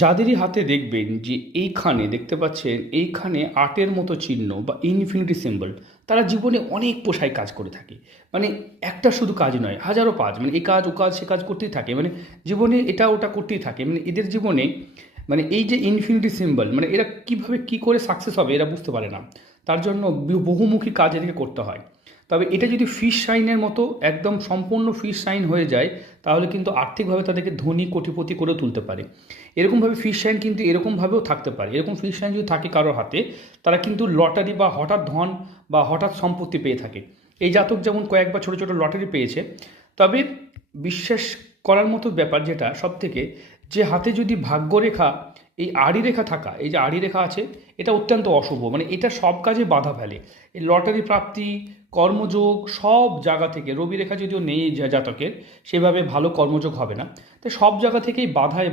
যাদেরই হাতে দেখবেন যে এইখানে দেখতে পাচ্ছেন এইখানে আটের মতো চিহ্ন বা ইনফিনিটি সিম্বল, তারা জীবনে অনেক পোষায় কাজ করে থাকে। মানে একটা শুধু কাজ নয়, হাজারো কাজ, মানে এই কাজ ও কাজ সে কাজ করতেই থাকে, মানে জীবনে এটা ওটা করতেই থাকে। মানে এদের জীবনে মানে এই যে ইনফিনিটি সিম্বল, মানে এরা কীভাবে কী করে সাকসেস হবে এরা বুঝতে পারে না। তার জন্য বহুমুখী কাজ এদেরকে করতে হয়। তবে এটা যদি ফিশ সাইনের মতো একদম সম্পূর্ণ ফিশ সাইন হয়ে যায়, তাহলে কিন্তু আর্থিকভাবে তাদেরকে ধনী কোটিপতি করে তুলতে পারে। এরকমভাবে ফিশ সাইন কিন্তু এরকমভাবেও থাকতে পারে। এরকম ফিশ সাইন যদি থাকে কারোর হাতে, তারা কিন্তু লটারি বা হঠাৎ ধন বা হঠাৎ সম্পত্তি পেয়ে থাকে। এই জাতক যেমন কয়েকবার ছোটো ছোটো লটারি পেয়েছে। তবে বিশ্বাস করার মতো ব্যাপার যেটা সব থেকে, যে হাতে যদি ভাগ্যরেখা, এই আড়ি রেখা থাকা, এই যে আড়ি রেখা আছে, এটা অত্যন্ত অশুভ, মানে এটা সব কাজে বাধা ফেলে। এই লটারি প্রাপ্তি, কর্মযোগ সব জায়গা থেকে, রবি রেখা যদিও নেই জাতকের, সেভাবে ভালো কর্মযোগ হবে না। তো সব জায়গা থেকেই বাধা